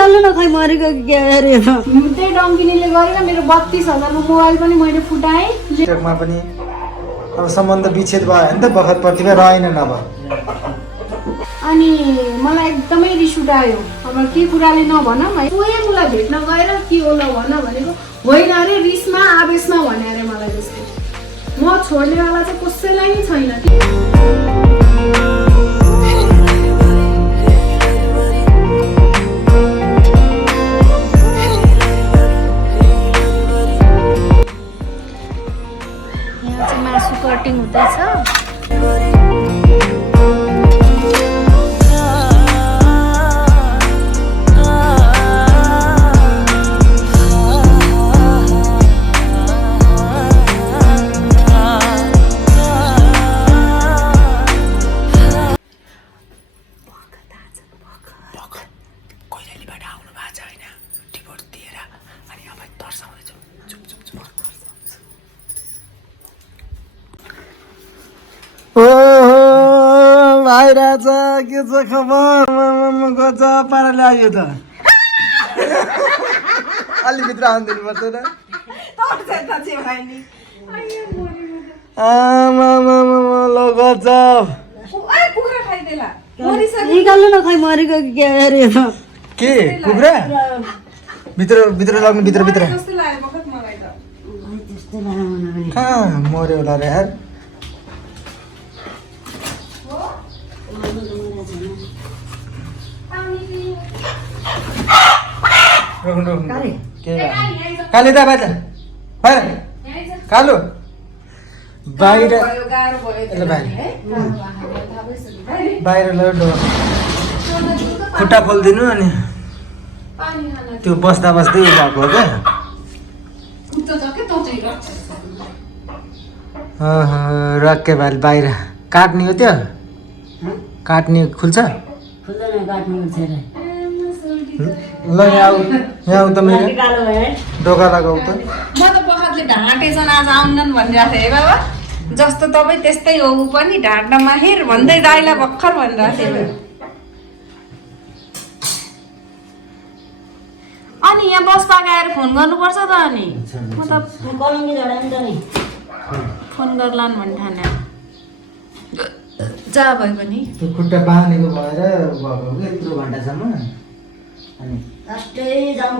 निकाल्नु न खै मरेको के अरे त्यही डङ्किनीले गरेर मेरो 32,000 को मोबाइल पनि मैले फुटाएँ। टिकटकमा पनि अब सम्बन्ध विच्छेद भयो भने त बखत प्रतिभा रहेन नभए। अनि मलाई एकदमै रिस उठायो। अब के कुराले नभन कोही मलाई भेट्न गएर के होला भन भनेको होइन अरे, रिसमा आवेशमा भने अरे मलाई जस्तो। म छोड्नेवाला चाहिँ कसैलाई नि छैन। यहाँ चाहिँ मासु कटिङ हुँदैछ। आइरहेछ के छ खबर गजब पाराले आयो त अलि भित्र आउनु दिनुपर्छ न ल गजब निकाल्नु न खै मरेको के अरे के कुखुरा भित्र भित्र लाग्नु भित्र भित्र कहाँ मर्यो होला रे यार काले दा बाहिर बाहिर कालो बाहिर बाहिर ल खुट्टा खोलिदिनु अनि त्यो बस्दा बस्दै भएको हो क्या रक्के भाइ बाहिर काट्ने हो त्यो काट्ने खुल्छ ल यहाँ आऊ त मेरो ढोका लगाऊ त म त बखतले ढाँटेछन् आज आउनन् भनिरहेको थिएँ बाबा जस्तो तपाईँ त्यस्तै हो ऊ पनि ढाँट्न माहिर भन्दै दाइलाई भर्खर भनिरहेको थिएँ। अनि यहाँ बस्दा आएर फोन गर्नुपर्छ त अनि म त फोन गर्लान् भन्ने ठाने जा भए पनि त्यो खुट्टा बाँधेको भएर भएको यत्रो घन्टासम्म अनि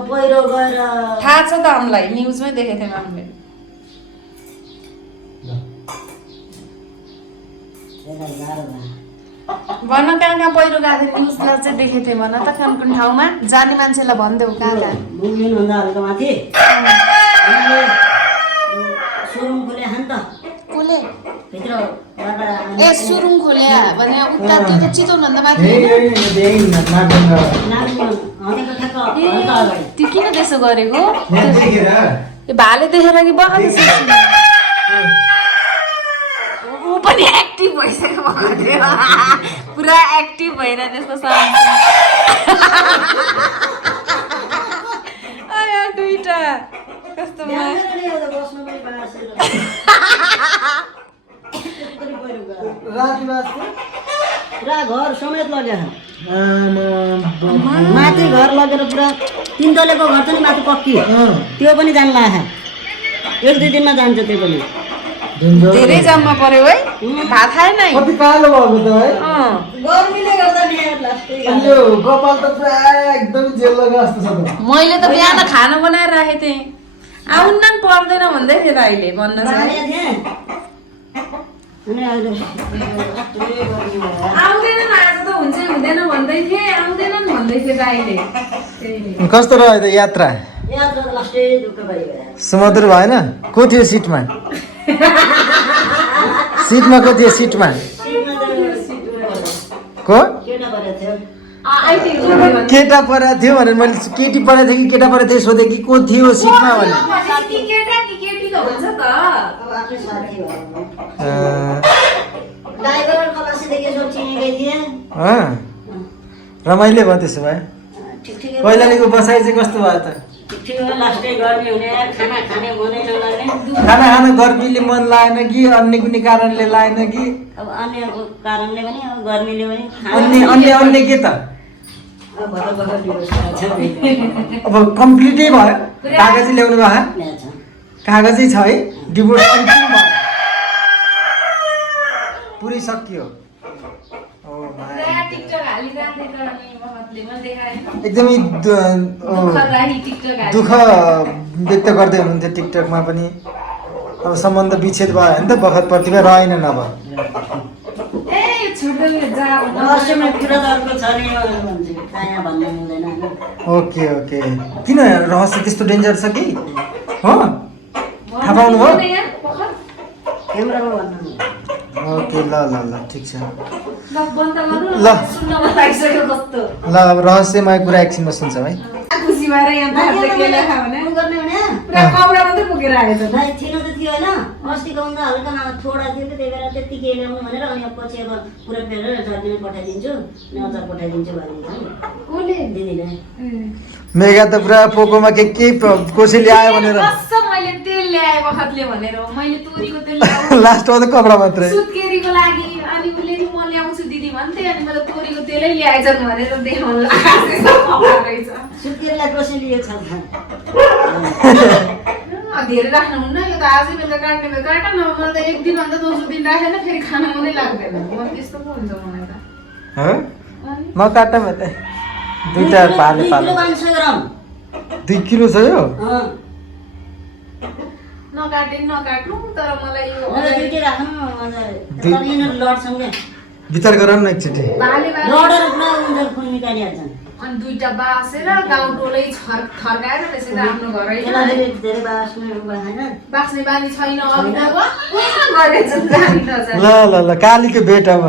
पहिरो गएर थाहा छ त हामीलाई न्युजमै देखेको थियौँ हामीले भन कहाँ कहाँ पहिरो गएको थियो न्युजमा चाहिँ देखेको थिएँ भन त कुन कुन ठाउँमा जाने मान्छेलाई भनिदेऊ कहाँ कहाँ मुभमेन्टभन्दा हल्का माथि सोरुम खोले हान त कसले भित्र ए सुरुङ खोल्या भने उता त्यो त चितवनभन्दा माथि त्यो किन त्यसो गरेको भाले देखेर कि बगान ऊ पनि एक्टिभ भइसक्यो पुरा एक्टिभ भएर त्यस्तो आया दुईटा कस्तो घर समेत लग्यो माथि घर लगेर पुरा 3 तलेको घर छ नि माथि पक्की त्यो पनि जान लाग्यो 1-2 दिनमा जान्छ त्यो पनि धेरै जम्मा पर्यो है थाहा थाहा नै कति कालो भएको त है गर्मीले गर्दा नि यो कपाल त पुरा एकदम जेल लगा जस्तो छ त मैले त बिहान खाना बनाएर राखेको थिएँ आउन्न नि पर्दैन भन्दै थियो त अहिले भन्न चाहिँ आउँदैन आज त हुन्छ हुँदैन भन्दै थिएँ आउँदैन नि भन्दै थियो त अहिले कस्तो रह्यो त यात्रा सुमधुर भएन को थियो सिटमा सिटमा को थियो सिटमा को केटा परेको थियो भनेर मैले केटी परेको थियो कि केटा परेको थियो सोधेँ कि को थियो सिटमा भने रमाइलो भयो त्यसो भए पहिलाको बसाइ चाहिँ कस्तो भयो त खाना खान गर्मीले मन लागेन कि अन्य कुनै कारणले लागेन कि अब अन्य कारणले पनि अब गर्मीले पनि अन्य अन्य अन्य के त भर्खर भर्खर डिभोर्स भएको अब कम्प्लिटै भयो कागजै ल्याउनु भयो छ कागजै छ है डिभोर्स अन्तिम भयो पुरै सकियो ओ भाइ टिकटक हालिराख्दै तर नि महतले मैले देखाएन एकदमै खराही टिकटक हालि दुःख व्यक्त गर्दै हुनुहुन्थ्यो टिकटकमा पनि अब सम्बन्ध विच्छेद भयो भने त बखत प्रतिभा रहेन नभए ए छोटो जा रहस्यमय कुरा त अर्को छ नि भन्छ कहाँ भन्नु मिल्दैन होइन ओके ओके किन रहस्य त्यस्तो डेन्जर छ कि हो थाहा पाउनु भयो क्यामेरामा भन्नु ओके ल ल ल ठिक छ बन्द गर्नु ल। सुन्न मन लागिसक्यो कस्तो ल अब रहस्यमय कुरा एकछिनमा सुन्छौँ है खुसी भएर यहाँ भातले केला खायो भने गर्ने भने पुरा कपडा मात्रै पुगेर आयो त भाइ थिएन त थियो होइन अस्तिको भन्दा हल्का थोडा थियो कि त्यही भएर त्यति के ल्याउनु भनेर अनि अब पछि अब पुरा फेरेर जर्दिनै पठाइदिन्छु अनि अचार पठाइदिन्छु भनेको कोले दिदीले मेगा त पुरा पोकोमा के कसैले आयो भनेर कसम मैले तेल ल्याए बखतले भनेर हो। मैले तोरीको तेल ल्याउ लास्टमा त कपडा मात्रै सुत्केरीको लागि अनि उसले नि म ल्याउँछु दिदी भन्थे अनि मैले तोरीको तेलै ल्याएछन् भनेर देखाउनु रहेछ सुत्केरीलाई कसैले यो छ धेरै राख्नुहुन्न यो त आजै बेलुका काट्ने भए काट न मलाई त एक दिन अन्त दोस्रो दिन राखेन फेरि खान मनै लाग्दैन म त्यस्तो पो हुन्छ मलाई त हो नकाट्न म त दुईटा पाले पाले 500 ग्राम 2 किलो छ यो नकाट्नु तर मलाई यो दुईटै राख्नु तर यिनीहरू लड्छन् क्या विचार गर न एकचोटि बाले लडेर पुरा उनीहरू खुन निकालिहाल्छन् अनि दुईटा बासेर गाउँ टोलै खर्काएर त्यसै त आफ्नो घरै यसलाई फेरि धेरै बास्नु होइन बास्ने बानी छैन अघि त गरेछ जानी नजानी ल ल ल कालीको भेट अब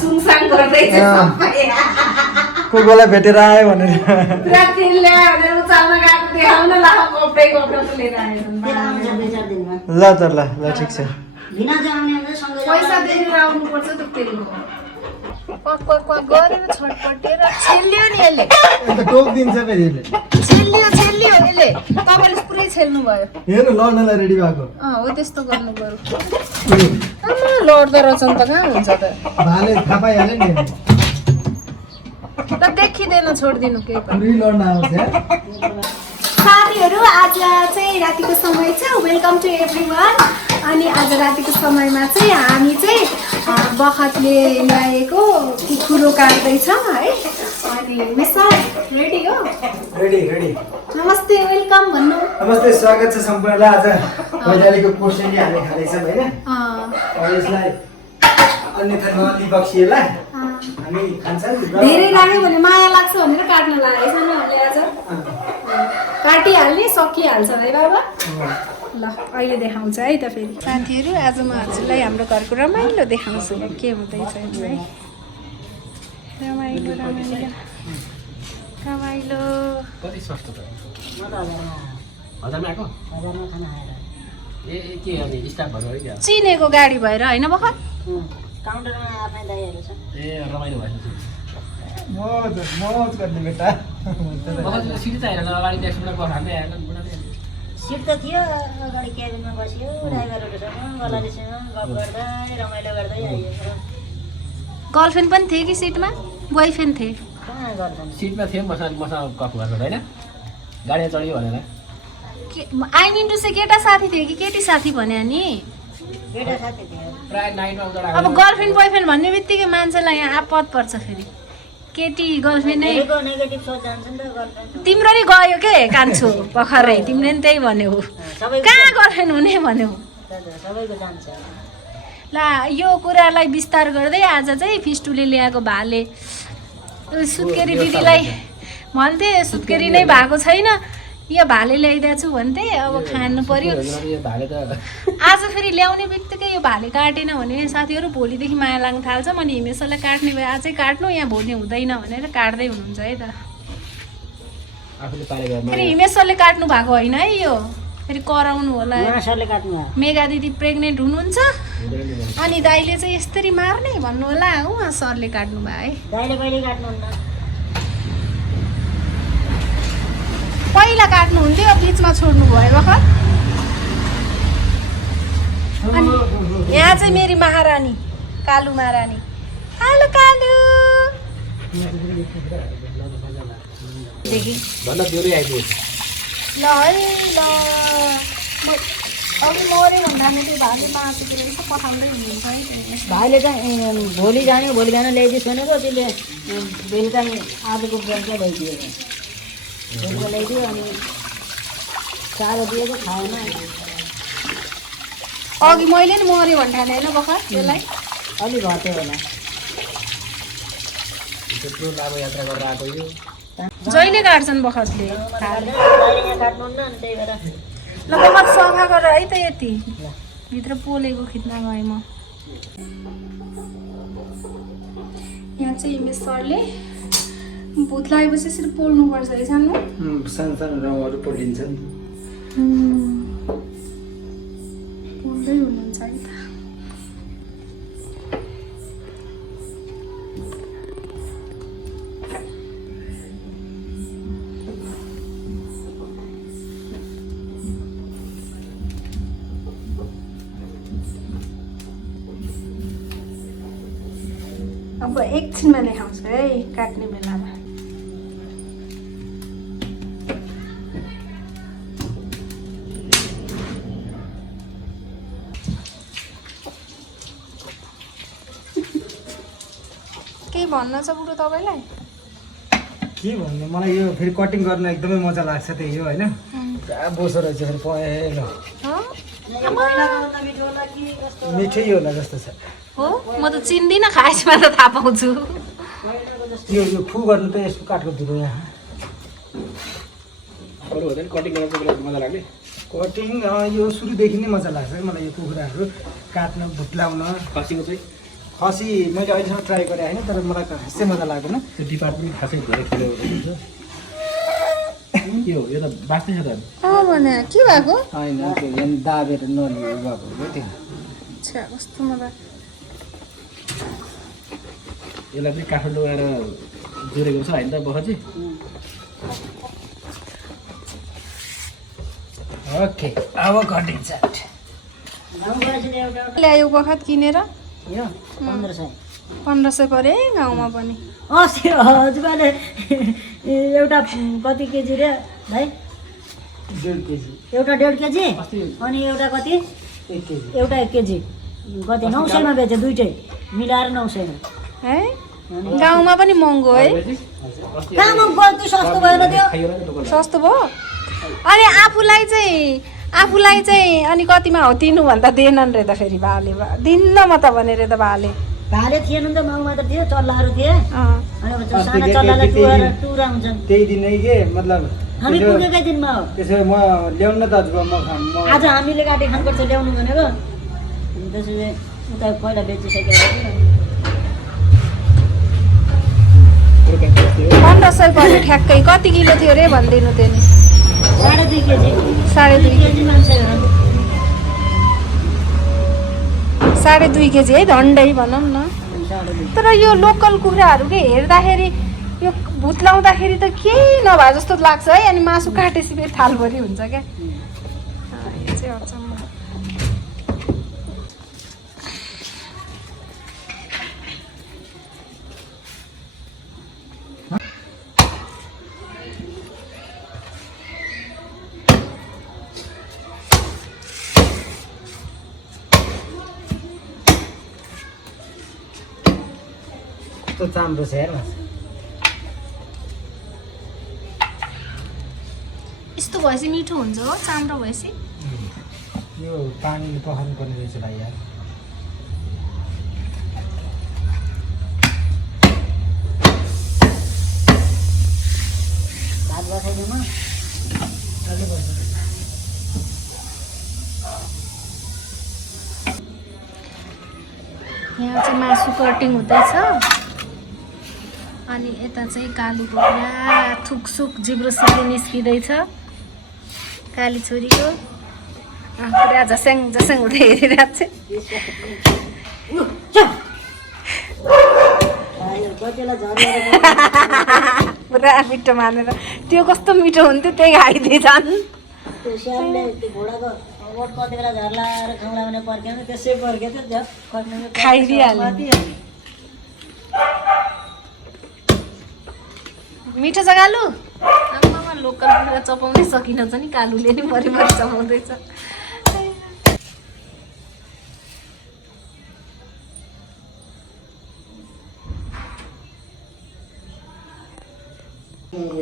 सुनसान गर्दैछ सबै कोही बेला भेटेर आयो भनेर पुरा तेल ल्यायो भनेर उचाल्न गएको देखाउन लाग कपडै कपडा लिएर आएछन् त्यो आउँछ 2-4 दिनमा ल त ल ल ठिक छ भिना चाहिँ आउने हुन्छ सँगै पैसा दिएर आउनुपर्छ त तेलको क्वाक गरेर छटपटेर छेल्लियो नि यसले अन्त टोक दिन्छ फेरि यसले छेल्लियो यसले तपाईँले पुरै छेल्नु भयो हेर लड्नलाई रेडी भएको हो त्यस्तो गर्नु बरु लड्दो रहेछन् त कहाँ हुन्छ त भाले थाहा पाइहाल्यो नि त देखिँदैन छोडिदिनु केही पनि पुरै लड्न आउँछ साथीहरू आज चाहिँ रातिको समय छ वेलकम टु एभ्रीवान अनि आज रातिको समयमा चाहिँ हामी चाहिँ बखतले ल्याएको कुकुरो काट्दैछौँ है अनि मिसा रेडी हो रेडी रेडी नमस्ते वेलकम भन्नु नमस्ते स्वागत छ सम्पूर्णलाई आज मैदालीको कोर्सेली हामी खाँदैछौँ होइन अब यसलाई अन्यथा नली बक्सिएला हामी खान्छौँ धेरै लाग्यो भने माया लाग्छ भनेर काट्न लागेछ नि हामीले आज काटिहाल्ने सकिहाल्छ है बाबा ल अहिले देखाउँछ है त फेरि साथीहरू आज म हजुरलाई हाम्रो घरको रमाइलो देखाउँछु के हुँदैछ है रमाइलो रमाइलो रमाइलो कति सस्तो त म त हजारमा आएको खाना खाएर ए के अनि स्टाफ भयो क्या चिनेको गाडी भएर होइन बखत काउन्टरमा आफ्नै दाइहरू छ ए रमाइलो भएछ मौज गर्ने बेटा सिटी चाहिएन अगाडि ट्याक्सीबाट गएर हाल्दै आएन सिट त थियो अगाडि क्याबिनमा बस्यो ड्राइभरहरूसँग गलारीसँग गफ गर्दै रमाइलो गर्दै आइयो गर्लफ्रेन्ड पनि थिए कि सिटमा बोयफ्रेन्ड थिए कहाँ गर्छन् सिटमा थियो मसँग कफ गरेर होइन गाडीमा चढ्यो भनेर आई मिन टु से केटा साथी थियो कि केटी साथी भन्यो नि केटा साथी थियो प्रायः नाइटमा उता अब गर्लफ्रेन्ड बोयफ्रेन्ड भन्ने बित्तिकै मान्छेलाई यहाँ आपद पर्छ फेरि केटी गर्लफ्रेन्ड नै धेरैको नेगेटिभ सोच जान्छ नि त गर्लफ्रेन्ड तिम्रो नि गयो के कान्छो भर्खरै तिमीले नि त्यही भन्यौ कहाँ गर्लफ्रेन्ड हुने भन्यौ सबैको जान्छ ला यो कुरालाई विस्तार गर्दै आज चाहिँ फिस्टुले ल्याएको भाले सुत्केरी दिदीलाई भन्थे सुत्केरी नै भएको छैन यो भाले ल्याइदिएको छु भन्थे अब खानु पर्यो आज फेरि ल्याउने बित्तिकै यो भाले काटेन भने साथीहरू भोलिदेखि माया लाग्न थाल्छ मैले हिमेशलाई काट्ने भए आजै काट्नु यहाँ भोलि हुँदैन भनेर काट्दै हुनुहुन्छ है त फेरि हिमेशले काट्नु भएको होइन है यो फेरि कराउनु होला उहाँहरूले काट्नु मेगा दिदी प्रेग्नेन्ट हुनुहुन्छ अनि दाइले चाहिँ यसरी मार्ने भन्नु होला उहाँ सरले काट्नु भयो है दाइले कहिले काट्नुहुन्न पहिला काट्नुहुन्थ्यो बिचमा छोड्नु भयो बखत अनि यहाँ चाहिँ मेरी महारानी कालु महारानी हेलो कालु देखि भन्न जोरै आइपुग्यो ल है ल अघि मऱ्यो भन्दा त्यो भाले मासुतिर यसो पठाउँदै हुनुहुन्छ है त्यही। भाइले चाहिँ भोलि जाने भोलि बिहान ल्याइदियोस् भनेको त्यसले बेलुका आजको बेलुका ल्याइदियो बेलुका ल्याइदियो अनि चारो दिएको खाएन। अघि मैले नि मऱ्यो भन्ने होइन भर्खर त्यसलाई अलि घट्यो होला। त्यत्रो लामो यात्रा गरेर आएको यो जहिले काट्छन् बखतले यहाँ काट्नुहुन्न अनि त्यही भएर ल बखत सफा गरेर है त यति भित्र पोलेको खिच्न गएँ म। यहाँ चाहिँ हिमेश सरले भुत लागेपछि यसरी पोल्नुपर्छ है सानो सानो सानो रौँहरू पोलिन्छन्। पोल्दै हुनुहुन्छ है त। अब एकछिनमा देखाउँछु है काट्ने बेलामा। केही भन्न छ बुढो तपाईँलाई? के भन्ने मलाई यो फेरि कटिङ गर्न एकदमै मजा लाग्छ त्यही हो होइन। पुरा बोसो रहेछ फेरि पहेँलो मिठै होला जस्तो छ। हो म त चिन्दिनँ खाएसमा त थाहा पाउँछु। यो फु गर्नु त यसको काठको धुलो यहाँ अरू हुँदैन कटिङ गर्न तपाईँलाई मजा लाग्ने कटिङ यो सुरुदेखि नै मजा लाग्छ मलाई यो कुखुराहरू काट्न भुत्लाउन। खसीको चाहिँ खसी मैले अहिलेसम्म ट्राई गरेँ होइन तर मलाई खासै मजा लाग्दैन। त्यो डिपार्टमेन्ट खासै धेरै ठुलो हुन्छ यो त बाँच्नै छ त भने के भएको? होइन त्यो यहाँ दाबेर नलिएको भएको हो त्यो। अच्छा कस्तो मलाई यसलाई पनि काठमाडौँ गएर जोडेको छ होइन त बखत चाहिँ ओके अब कटिङ चाट गाउँ गएपछि एउटा ल्यायो बखत किनेर यो 1500 1500 पऱ्यो है गाउँमा पनि। अस्ति हजुरबाले एउटा कति केजी रे भाइ? 1.5 केजी एउटा 1.5 केजी अनि एउटा कति 1 केजी एउटा 1 केजी कति 900 मा बेच्यो दुइटै मिलाएर 900 मा। है गाउँमा पनि महँगो है। कहाँमा कति सस्तो भएन त्यो? सस्तो भयो अनि आफूलाई चाहिँ अनि कतिमा हो दिनु भन्दा दिएनन् रे त फेरि भाले दिन्न म त भने रे त भाले भाले थिएन नि त माउमा त थियो चल्लाहरू थिए अँ अनि अब साना चल्लालाई टुरा हुन्छन्। त्यही दिन नै के मतलब हामी पुगेकै दिनमा हो। त्यसो भए म ल्याउनु न दाजु म आज हामीले काटे खानुपर्छ ल्याउनु भनेको त्यसपछि उता पहिला बेचिसकेर 1500 पऱ्यो ठ्याक्कै। कति किलो थियो रे भनिदिनु त्यो नि? 2.5 केजी 2.5 केजी मान्छे 2.5 केजी है झन्डै भनौँ न। तर यो लोकल कुखुराहरू के हेर्दाखेरि यो भुत लाउँदाखेरि त केही नभए जस्तो लाग्छ है अनि मासु काटेपछि फेरि थालभरि हुन्छ क्या। यो चाहिँ अचम्म। कस्तो चाम्रो छ हेर यस्तो भएपछि मिठो हुन्छ हो चाम्रो भएपछि। यो पानीले पखाल्नु पर्ने रहेछ भाइ यार। भात बसाइदिउँ म। यहाँ चाहिँ मासु कटिङ हुँदैछ अनि यता चाहिँ कालीको पुरा थुकसुक जिब्रो सिब्रो निस्किँदैछ काली छोरीको। पुरा झस्याङ झस्याङ हुँदै हेरिरहेको छ। पुरा मिठो मानेर त्यो कस्तो मिठो हुन्थ्यो त्यही खाइदिए जान्। त्यो स्यामले त्यो घोडाको ओठ कति बेला झर्लाएर खाउँला भने पर्केन त्यसै पर्के थियो खाइदिइहाल्यो। मिठो छ कालु? आमामा लोकल कुखुरा चपाउनै सकिन छ नि, कालुले नि भरिभरि चपाउँदैछ।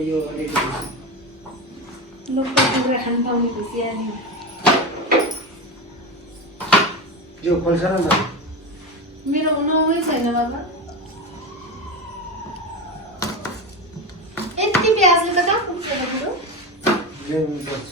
यो अलिकति लोकल कुखुरा खान पाउने खुसी आयो। यो खोल्छ न मेरो उनाउनै छैन बाबा। यति प्याजले त कहाँ पुग्छ त बुढो? ल्याउनु पर्छ।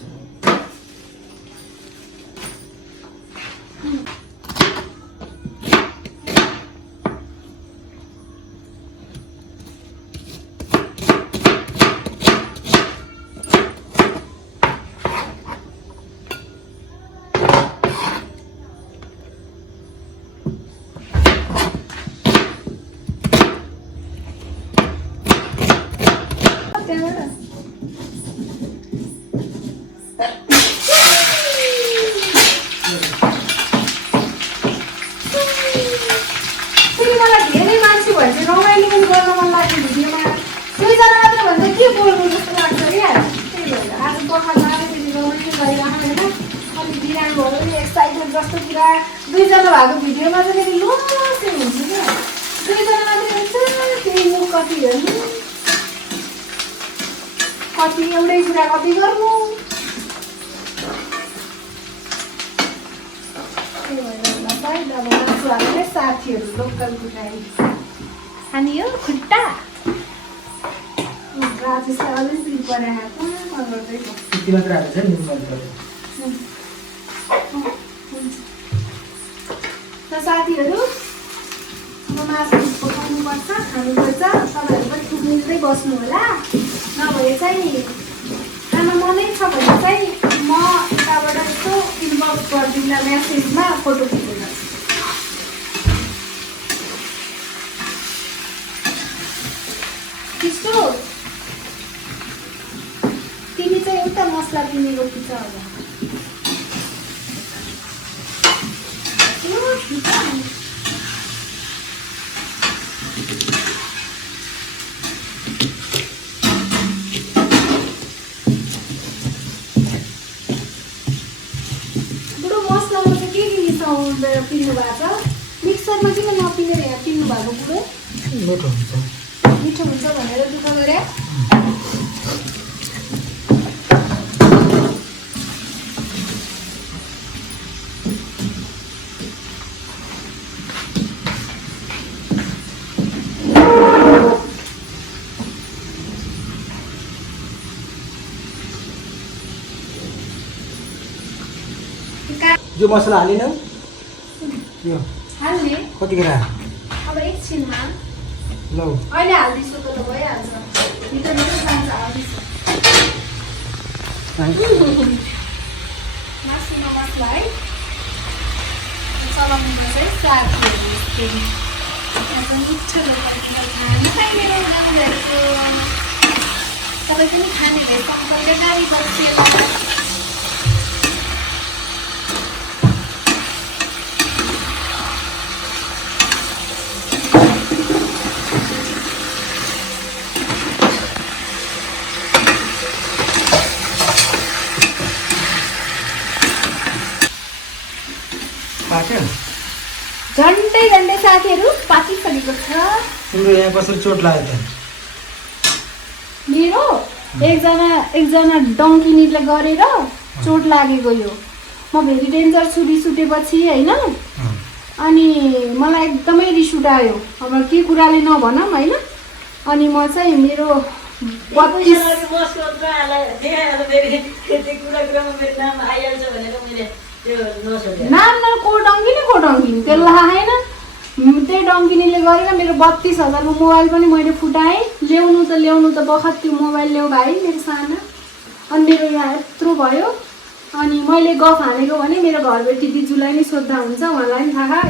जस्तो कुरा दुईजना भएको भिडियोमा चाहिँ फेरि लोसे हुन्छ क्या। दुईजना मात्रै हुन्छ त्यही मुख कति हेर्नु, कति एउटै कुरा कति गर्नु। त्यही भएर सायद अब मासु हाल्ने साथीहरू लोकल कुखुरा अनि यो खुट्टा राजेशलाई अलिकति बनाएको गर्दैछ। त्यति मात्र हाल्छ नि साथीहरू अब मासु पकाउनुपर्छ, खानुपर्छ। तपाईँहरू पनि थुप्रिँदै बस्नु होला, नभए चाहिँ आमा मनै छ भने चाहिँ म यताबाट यसो इनबक्स गरिदिउँला म्यासेजमा फोटो खिचेर। त्यस्तो तिमी चाहिँ एउटा मसला किनेको कि छ होला। बुढो मसलामा चाहिँ के पिन्नु भएको छ? मिक्सरमा किन नपिनेर यहाँ पिन्नु भएको बुढो? मिठो हुन्छ। मिठो हुन्छ भनेर दुःख गरे। यो मसला हालिनौ? यो हाल्ने कति कुरा? अब एकछिनमा लौ अहिले हाल्दैछु त भइहाल्छ। भित्र मात्रै जान्छ हाल्दैछु। मासुमा मसला है चलाउनुपर्छ है सागहरू। मिठो खाना खाइ मेरो नानीहरूको तपाईँ पनि खाने भए सँगसँगै गाडी बसेर झन्डै साथीहरू पाकिसकेको छ। तिम्रो यहाँ कसरी चोट लाग्यो त? मेरो एकजना डङ्किनीले गरेर चोट लागेको यो। म भेरी डेन्जर छुरी सुटेपछि होइन, अनि मलाई एकदमै रिस उठायो। अब के कुराले नभनौँ होइन। अनि म चाहिँ मेरो नाम न को डङ्किनी त्यसलाई होइन। त्यही डङ्किनीले गरेर मेरो 32,000 को मोबाइल पनि मैले फुटाएँ। ल्याउनु त बखत त्यो मोबाइल ल्याऊ भाइ मेरो साना। अनि मेरो यहाँ यत्रो भयो। अनि मैले गफ हानेको भने मेरो घरबेटी दिजुलाई नै सोद्धा हुन्छ, उहाँलाई पनि थाहा।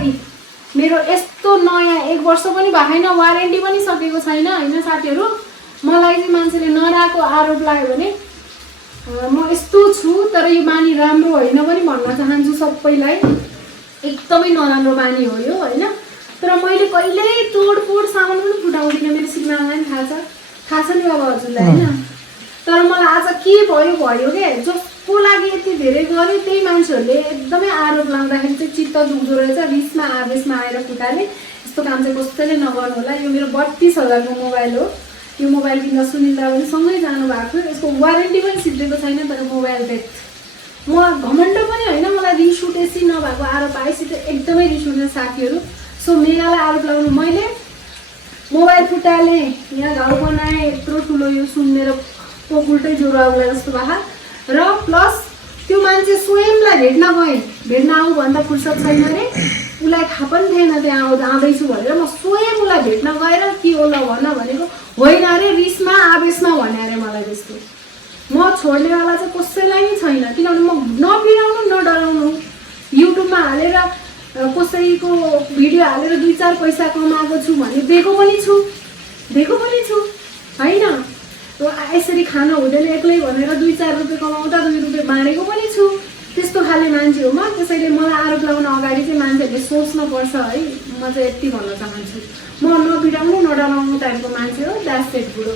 मेरो यस्तो नयाँ 1 वर्ष पनि भएको छैन, वारेन्टी पनि सकेको छैन होइन साथीहरू। मलाई चाहिँ मान्छेले नराको आरोप लाग्यो भने म यस्तो छु, तर यो बानी राम्रो होइन पनि भन्न चाहन्छु सबैलाई। एकदमै नराम्रो बानी हो यो होइन। तर मैले कहिल्यै तोडफोड सामान पनि फुटाउँदिनँ, मेरो श्रीमानलाई पनि थाहा छ। थाहा छ नि बाबा हजुरलाई होइन। तर मलाई आज के भयो के जसको लागि यति धेरै गऱ्यो त्यही मान्छेहरूले एकदमै आरोप लाउँदाखेरि चाहिँ चित्त दुख्दो रहेछ, रिसमा आवेशमा आएर फुटाले। यस्तो काम चाहिँ कसैले नगर्नु होला। यो मेरो 32,000 को मोबाइल हो। यो मोबाइल किन्दा सुनिन्द्रा पनि सँगै जानु भएको थियो। यसको वारेन्टी पनि सिद्धिएको छैन, तर मोबाइल डेथ। म घमण्ड पनि होइन, मलाई रिस उठेसी नभएको आरोप आएपछि एकदमै रिस उठ्ने साथीहरू। सो मेगालाई आरोप लगाउनु, मैले मोबाइल फुटाले यहाँ घाउ बनाएँ, यत्रो ठुलो यो सुन्नेर पोकुल्टै ज्वरो आउला जस्तो भए। र प्लस त्यो मान्छे स्वयंलाई भेट्न आऊ भन्दा फुर्सद छैन अरे, उसलाई थाहा पनि थिएन त्यहाँ आउँदैछु भनेर। म स्वयं उसलाई भेट्न गएर के होला भन भनेको होइन अरे, रिसमा आवेशमा भने अरे मलाई त्यस्तो। म छोड्नेवाला चाहिँ कसैलाई नै छैन, किनभने म नबिराउनु नडराउनु। युट्युबमा हालेर कसैको भिडियो हालेर 2-4 पैसा कमाएको छु भने दिएको पनि छु होइन। यसरी खानु हुँदैन एक्लै भनेर 2-4 रुपियाँ कमाउँदा 2 रुपियाँ बाँडेको पनि छु। त्यस्तो खाले मान्छे हो म। त्यसैले मलाई आरोप लगाउन अगाडि चाहिँ मान्छेहरूले सोच्नुपर्छ है। म चाहिँ यति भन्न चाहन्छु, म नबिराउनु नडराउनु टाइपको मान्छे हो। द्याट्स इट बुढो।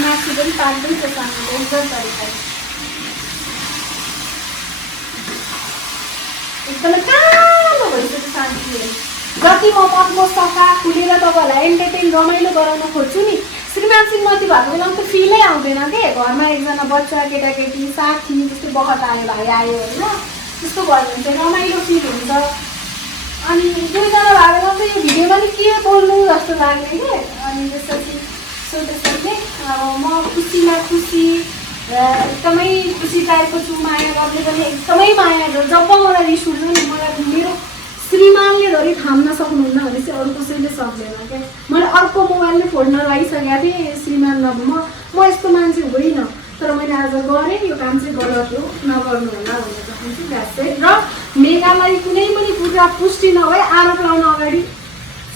मासु पनि पाक्दैछ सानो एकदम तरिकाले। एकदमै कालो भइसक्यो शान्तिले। जति म पक्को सफा खुलेर तपाईँहरूलाई एन्टरटेन रमाइलो गराउन खोज्छु नि, श्रीमान श्रीमती भएको बेलामा त फिलै आउँदैन के। घरमा एकजना बच्चा केटाकेटी साथी जस्तै बखत आयो, भाइ आयो होइन, त्यस्तो भयो भने चाहिँ रमाइलो फिल हुन्छ। अनि 2जना भएको बेलामा चाहिँ यो भिडियोमा नि के बोल्नु जस्तो लाग्ने कि। अनि त्यसपछि अब म खुसीमा खुसी, एकदमै खुसी टाइपको छु। माया गर्ने पनि एकदमै माया गर्छ। जब मलाई रिस उठ्छ नि, मलाई मेरो श्रीमानले धरि थाम्न सक्नुहुन्न भने चाहिँ अरू कसैले सक्दैन क्या। मैले अर्को मोबाइलले फोड्न लागिसकेको थिएँ श्रीमान नभए। म यस्तो मान्छे होइन, तर मैले आज गरेँ। यो काम चाहिँ गलत हो, नगर्नु होला भन्न चाहन्छु। That's it. र मेगालाई कुनै पनि कुरा पुष्टि नभए आरोप लगाउन अगाडि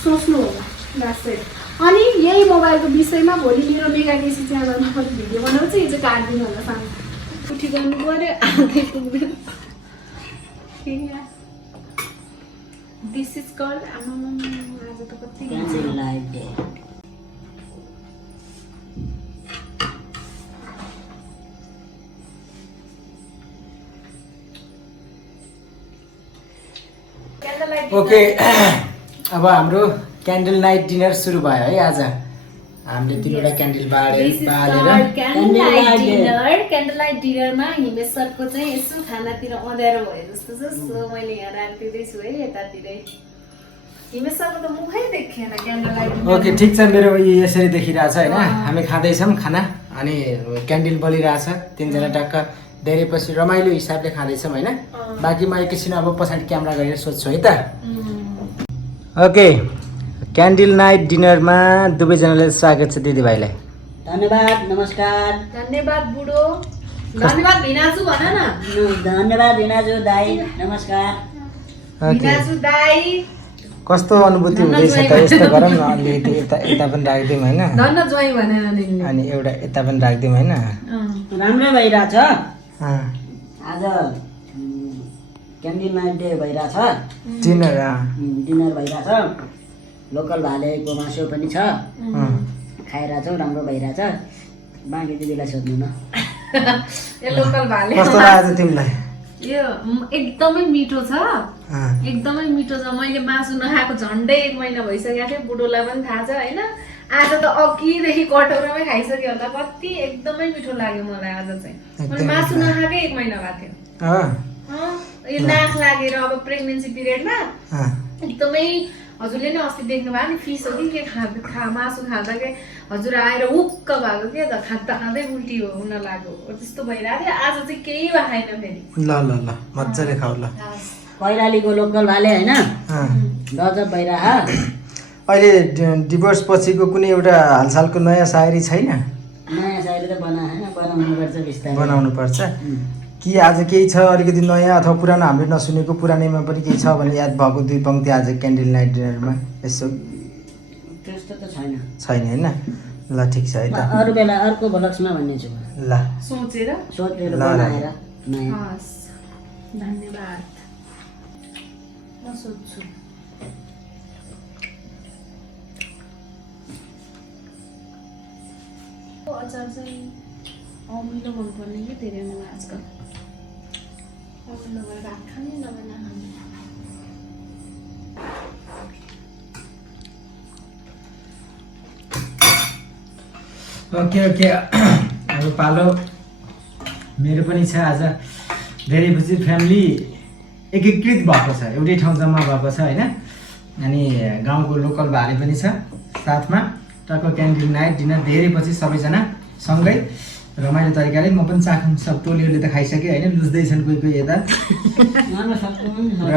सोच्नु होला। That's it. अनि यही मोबाइलको विषयमा भोलि मेरो मेगा केसी च्यानलमा पनि भिडियो बनाउँछु। यो चाहिँ काट्दिनु होला सानो उठी गर्नु पऱ्यो, आउँदै पुग्दैन। दिस इज कल्ड आज त कति ओके, अब हाम्रो क्यान्डल नाइट डिनर सुरु भयो है। आज हामीले 3वटा क्यान्डल बालेर क्यान्डल लाइट डिनरमा हिमेश सरको चाहिँ यसो खानातिर अँध्यारो भयो जस्तो छ। सो मैले यहाँ राखिदिँदैछु है यतातिरै। हिमेश सरको त मुखै देखिएन क्यान्डल लाइट। ओके, ठिक छ। मेरो यसरी देखिरहेछ होइन। हामी खाँदैछौँ खाना अनि क्यान्डल बलिरहेछ। 3जना टक्क धेरै पछि रमाइलो हिसाबले खाँदैछौँ होइन। बाँकी म एकैछिन अब पछाडि क्यामेरा गरेर सोध्छु है त। ओके, क्यान्डल नाइट डिनरमा दुवैजनालाई स्वागत छ दिदीभाइलाई। धन्यवाद, नमस्कार। धन्यवाद बुढो, धन्यवाद भिनाजु भन न। धन्यवाद भिनाजु दाई, नमस्कार। भिनाजु दाई कस्तो अनुभूति हुँदैछ त? यस्तो गरौँ न, अलिकति यता पनि राखिदिउँ होइन। धन्न ज्वाइँ भनेर अनि एउटा यता पनि राखिदिउँ होइन। राम्रै भइरहेछ। आज क्यान्डल नाइट डे भइरहेछ। डिनर भइरहेछ। लोकल भालेको मासु पनि छ, खाइरहेछौँ। राम्रो भइरहेछ। बाँकी दिदीलाई सोध्नु न। यो लोकल भाले कस्तो लाग्यो तिमीलाई? यो एकदमै मिठो छ, एकदमै मिठो छ। मैले मासु नखाएको झन्डै 1 महिना भइसकेको थियो। बुढोलाई पनि थाहा छ होइन। आज त अघिदेखि कटौरामै खाइसक्यो होला। कति एकदमै मिठो लाग्यो मलाई आज चाहिँ। मैले मासु नखाएकै 1 महिना भएको थियो। यो नाक लागेर अब प्रेग्नेन्सी पिरियडमा एकदमै। हजुरले नै अस्ति देख्नुभयो नि, फिस हो कि के मासु खाँदा के हजुर आएर हुक्क भएको के त, खाँदै उल्टी हुन लाग्यो त्यस्तो भइरहेको थियो। आज चाहिँ केही भएन फेरि। ल मजाले खाऊ ल। कैलालीको लोकल भाले होइन, गजब भइरह। अहिले डिभोर्स पछिको कुनै एउटा हालसालको नयाँ सायरी छैन? नयाँ सायरी त बनाउनु पर्छ, बिस्तारै बनाउनु पर्छ कि आज केही छ अलिकति नयाँ अथवा पुरानो हामीले नसुनेको पुरानैमा पनि केही छ भने याद भएको 2 पंक्ति आज क्यान्डल नाइट डिनरमा यसो? त्यस्तो त छैन होइन। ल ठिक छ है त। अरू बेला अर्को भ्लग्समा भन्ने छु। ल सोचेर बनाएर नयाँ। धन्यवाद म सोध्छु अचार चाहिँ अमिलो मनपर्ने कि धेरै मलाई आजकल अमिलो भएर भात खाने नभए नखाने ओके अब पालो मेरो पनि छ आज धेरै पछि फ्यामिली एकीकृत भएको छ, एउटै ठाउँ जम्मा भएको छ होइन। अनि गाउँको लोकल भाले पनि छ साथमा, टक्क क्यान्टिन नाइट डिनर धेरै पछि सबैजना सँगै रमाइलो तरिकाले। म पनि चाखौँ, सब टोलीहरूले त खाइसकेँ होइन, लुच्दैछन् कोही कोही यता र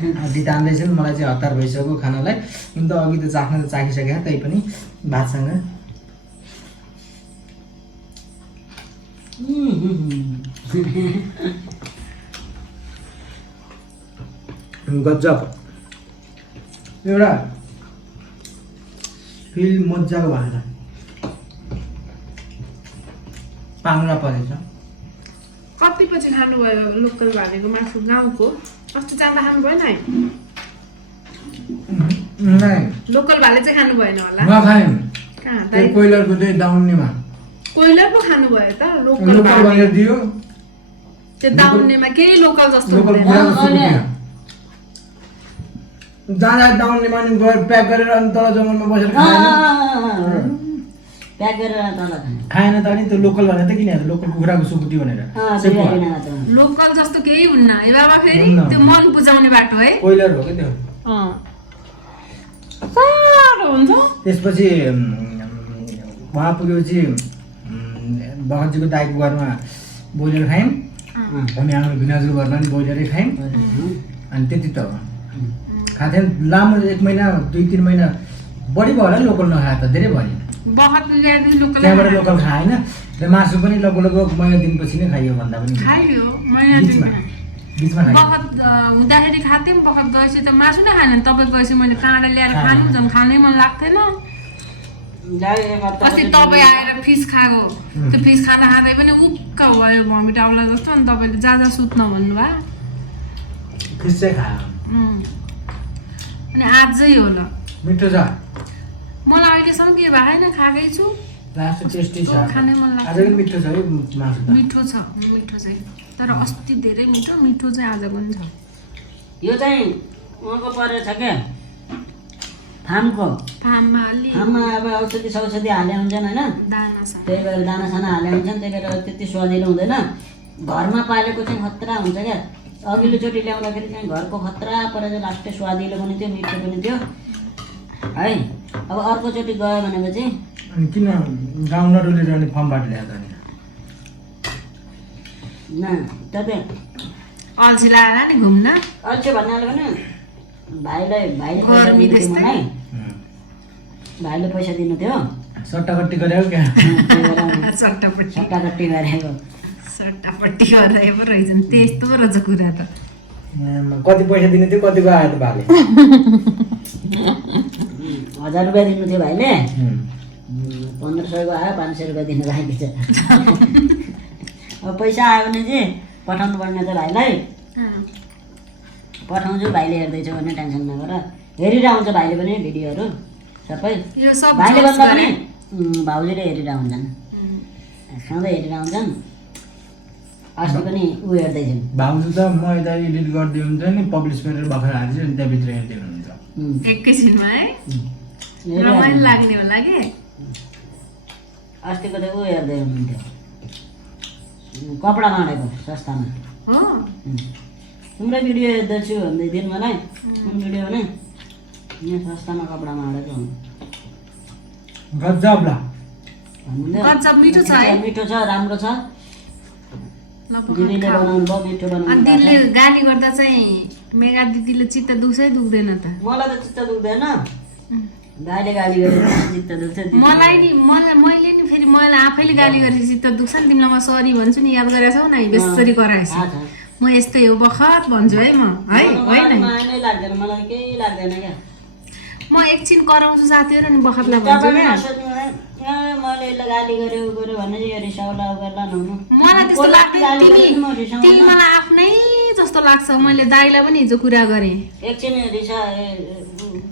अघि तान्दैछन्। मलाई चाहिँ हतार भइसक्यो खानालाई, हुन त अघि त चाख्न त चाखिसकेँ तै पनि भातसँग। गजब एउटा फिल मजाको भएको छ, पाङ्रा परेछ। कति पछि खानुभयो लोकल भालेको मासु गाउँको? अस्ति जाँदा खानु भएन है? लोकल भाले चाहिँ खानु भएन होला? नखाएँ, कहाँ त्यो कोइलरको चाहिँ दाउन्नेमा कोइलर पो खानु भयो त? लोकल लोकल भाले भनेर दियो, त्यो दाउन्नेमा केही लोकल जस्तो लोकल हुँदैन। कुराको सुक्यो। जाँदा दाउन्नेमा नि गएर प्याक गरेर अनि तल जङ्गलमा बसेर प्याक गरेर तल खाएन त नि। त्यो लोकल भनेर त किन लोकल कुखुराको सुकुटी भनेर लोकल जस्तो केही हुन्न है बाबा, फेरि हुन्न। त्यो मन बुझाउने बाटो है। कोइलर हो क्या त्यो। साह्रो हुन्छ। त्यसपछि उहाँ पुगेपछि भगतजीको दाइको घरमा बोइलर खायौँ, हामी हाम्रो भिनाजुको घरमा पनि बोइलरै खायौँ। अनि त्यति त हो, खाएको थियौँ लामो 1 महिना 2-3 महिना बढी भयो होला लोकल नखाएको त, धेरै भयो। त्यहाँबाट लोकल खाएन र मासु पनि लगभग महिना दिनपछि नै खाइयो भन्दा पनि खाइयो महिना बिचमा खाइयो। बखत हुँदाखेरि खाथेँ, बखत गएपछि त मासु नै खाएन। तपाईँ गएपछि मैले काँडा ल्याएर खानु झन् खानै मन लाग्थेन। अस्ति तपाईँ आएर फिस खाएको, त्यो फिस खाँदा खाँदै पनि उक्क भयो, भमिट आउला जस्तो। अनि तपाईँले जहाँ सुत्न भन्नुभयो, फिस चाहिँ खायो, अनि आजै हो ल। मिठो छ। मलाई अहिलेसम्म के भएन, खाएकै छु, लास्ट टेस्टी छ, खानै मन लाग्छ। आज पनि मिठो छ है मासु त। मिठो छ, मिठो चाहिँ, तर अस्ति धेरै मिठो, मिठो चाहिँ आज पनि छ। यो चाहिँ उहाँको परेछ क्या फार्मको, फार्ममा अलि फार्ममा अब औषधि हाले हुन्छन् होइन, दाना छ। त्यही भएर दानासाना हाले हुन्छन्, त्यही भएर त्यति स्वादिलो हुँदैन। घरमा पालेको चाहिँ खतरा हुन्छ क्या। अघिल्लोचोटि ल्याउँदाखेरि चाहिँ घरको खतरा परेर लास्टै स्वादिलो पनि थियो, मिठो पनि थियो है। अब अर्कोचोटि गयो भनेपछि अनि किन गाउँ नडुलेर अनि फर्मबाट ल्याएको नि? न तपाईँ अल्छी लगाएर नि घुम्न। अल्छी भन्नाले पनि भाइले गर्मी पैसा दिनु थियो त्यस्तै। मलाई, भाइले पैसा दिनु थियो, सट्टापट्टि गरेको क्या? चट्टापट्टि सट्टापट्टि गरेको। सट्टापट्टि गरेर पो रहेछन्, त्यस्तो पो रहेछ कुरा त। कति पैसा दिनु थियो, कतिको आयो त भाले? 1000 रुपियाँ दिनु थियो भाइले, 1500को आयो, 500 रुपियाँ दिनु बाँकी छ। अब पैसा आयो भने चाहिँ पठाउनु पर्ने त भाइलाई, पठाउँछु, भाइले हेर्दैछ भने टेन्सन नगर, हेरिरहन्छ भाइले पनि भिडियोहरू सबै। यो सब भाइले भन्दा पनि भाउजूले हेरिरहन्छन्, सधैँ हेरिरहन्छन्। अस्ति पनि ऊ हेर्दैछन्, भाउजू त म यता एडिट गरिदियो हुन्छ नि, पब्लिस गरेर भर्खर हाल्छ नि, त्यहाँभित्र हेर्दै हुनुहुन्छ। एकैछिनमा है रमाइलो लाग्ने होला कि। अस्तिको त ऊ हेर्दै हुनुहुन्थ्यो, कपडा माडेको सस्तामा। हो तिम्रो भिडियो हेर्दैछु भन्दै थिइन् मलाई, कुन भिडियो भने यहाँ सस्तामा कपडा माडेको गजब ल। भन्नुहुन्थ्यो। गजब मिठो छ है। मिठो छ, राम्रो छ, ल दिदीले खाऊ। बनाउनु भयो, मिठो अनि बनाउनु दिदीले भएको छ। गाली गर्दा चाहिँ मेगा दिदीले चित्त दुख्छै दुख्दैन त? मलाई त चित्त दुख्दैन, भाइले गाली गरेर चित्त दुख्छ। मलाई नि मैले नि फेरि मलाई आफैले गाली गरेर चित्त दुख्छ नि। तिमीलाई म सरी भन्छु नि, याद गरेको छौ न, बेसरी कराएछ। थाहा छ। म यस्तै हो, बखत भन्छु है म, है होइन। माया नै लाग्दैन, मलाई केही लाग्दैन क्या। म एकछिन कराउँछु साथीहरू अनि बखतलाई भन्छु तपाईँ क्या। नसोच्नु है, मैले यसलाई गाली गरेँ उ गरेँ भने यो रिसाउला उ गर्ला नहुनु मलाई त्यस्तो लाग्दैन तिमी मलाई आफ्नै जस्तो लाग्छ मैले दाइलाई पनि हिजो कुरा गरेँ एकछिन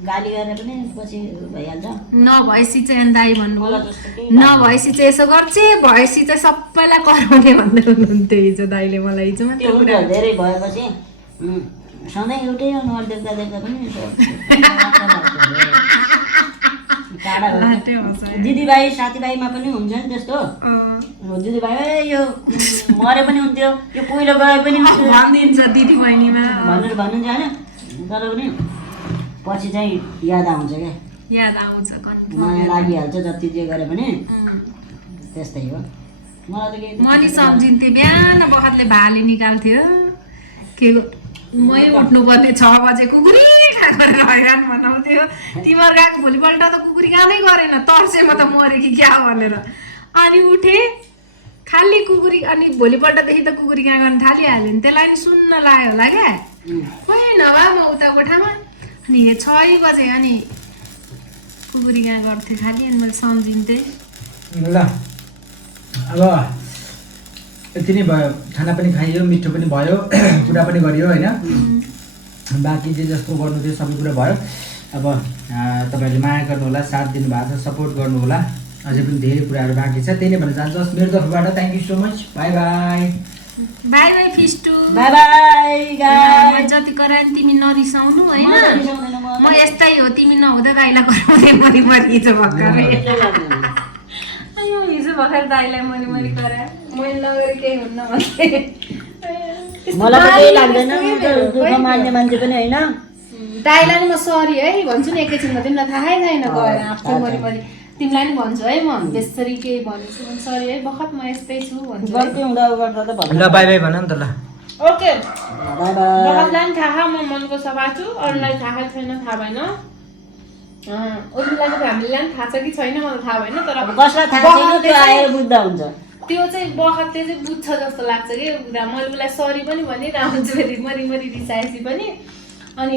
गाली गरेर पनि पछि भइहाल्छ नभएपछि चाहिँ दाइ भन्नु मलाई जस्तो केही नभएपछि चाहिँ यसो गर्छ भएपछि चाहिँ सबैलाई कराउने भन्दै हुनुहुन्थ्यो हिजो दाइले मलाई हिजो त्यो मात्रै हुन्छ धेरै भएपछि सधैँ एउटै अनुहार देख्दा देख्दा पनि टाढा भयो दिदीभाइ साथीभाइमा पनि हुन्छ नि त्यस्तो दिदीभाइ यो मरे पनि हुन्थ्यो यो पहिलो गए पनि हुन्थ्यो भनिदिन्छ दिदी बहिनीमा भनेर भनिन्छ होइन तर पनि पछि चाहिँ याद आउँछ क्या याद आउँछ माया लागिहाल्छ जति जे गरे पनि त्यस्तै हो मलाई त केही मैले सम्झिन्थेँ बिहान बखतले भाले निकाल्थ्यो के मै उठ्नुपर्ने 6 बजे कुकुरी खाएर हैरान बनाउँथ्यो तिमीहरू गएको भोलिपल्ट त कुकुरी कामै गरेन तर्से म त मरे कि क्या भनेर अनि उठे खाली कुकुरी अनि भोलिपल्टदेखि त कुकुरी कहाँ गर्न थालिहाल्यो नि त्यसलाई नि सुन्न लाग्यो होला क्या खोइ नभए म उता कोठामा अनि 6 बजे अनि कुकुरी कहाँ गर्थेँ खालि अनि मैले सम्झिन्थेँ ल अब यति नै भयो खाना पनि खाइयो मिठो पनि भयो कुरा पनि गरियो होइन बाँकी जे जस्तो गर्नु थियो सबै कुरा भयो अब तपाईँहरूले माया गर्नुहोला साथ दिनुभएको छ सपोर्ट गर्नुहोला अझै पनि धेरै कुराहरू बाँकी छ त्यही नै भन्न चाहन्छु मेरो तर्फबाट thank you so much bye bye bye bye फिस्टु बाई बाई गाइस जति कराए नि तिमी नरिसाउनु होइन म यस्तै हो तिमी नहुँदा दाइलाई कराउँदै मरि हिजो भर्खरै अयो हिजो भर्खर दाइलाई मरि कराए मैले नगरे केही हुन्न भन्थे मलाई त केही लाग्दैन म त दुःख मान्ने मान्छे पनि होइन दाइलाई नि म सरी है भन्छु नि एकैछिनमा तिमीलाई थाहै छैन गएर आफै मरि तिमीलाई नि भन्छु है म त्यसरी केही भन्छु भने सरी है बखत म यस्तै छु भन्छु गल्ती हुँदा गर्दा त भन्नु ल बाई बाई भन नि त ल ओके बाई बाई बखतलाई नि थाहा म मनको सफा छु अरूलाई थाहा छैन थाहा भएन उनीलाई फ्यामिलीलाई पनि थाहा छ कि छैन मलाई थाहा भएन तर कसलाई थाहा छैन त्यो आएर बुझ्दा हुन्छ त्यो चाहिँ बखतले चाहिँ बुझ्छ जस्तो लाग्छ कि कुरा मैले उसलाई सरी पनि भनिरहेको हुन्छु फेरि मरि रिसाएपछि पनि अनि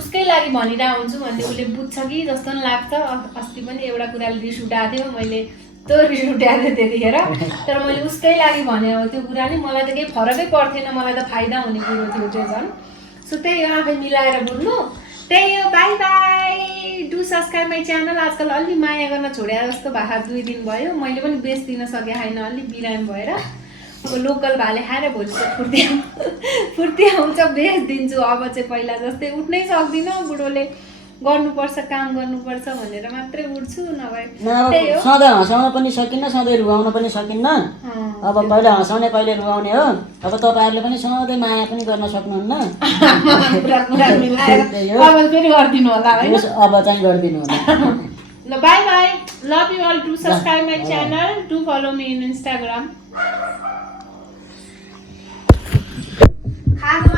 उसकै लागि भनिरहेको हुन्छु भन्ने उसले बुझ्छ कि जस्तो पनि लाग्छ अस्ति पनि एउटा कुराले रिस उठाएको थियो मैले त्यो रिस उठाएको थियो त्यतिखेर तर मैले उसकै लागि भने अब त्यो कुरा नि मलाई त केही फरकै पर्थेन मलाई त फाइदा हुने कुरो थियो त्यो झन् सो त्यही हो आफै मिलाएर बोल्नु त्यही हो by by do subscribe my channel आजकल अलि माया गर्न छोडे जस्तो भएको 2 दिन भयो मैले पनि बेच दिन सकेँ होइन अलि बिरामी भएर अब लोकल भाले खाएर भोलि चाहिँ फुर्ती आउँछ बेच दिन्छु अब चाहिँ पहिला जस्तै उठ्नै सक्दिनँ बुढोले गर्नुपर्छ काम गर्नुपर्छ भनेर मात्रै उठ्छु नभए त्यही हो सधैँ हँसाउन पनि सकिन्न सधैँ रुवाउन पनि सकिन्न अब कहिले हँसाउने कहिले रुवाउने हो अब तपाईँहरूले पनि सधैँ माया पनि गर्न सक्नुहुन्न अब फेरि गरिदिनु होला होइन अब चाहिँ गरिदिनु होला ल bye bye love you all do subscribe my channel do follow me in Instagram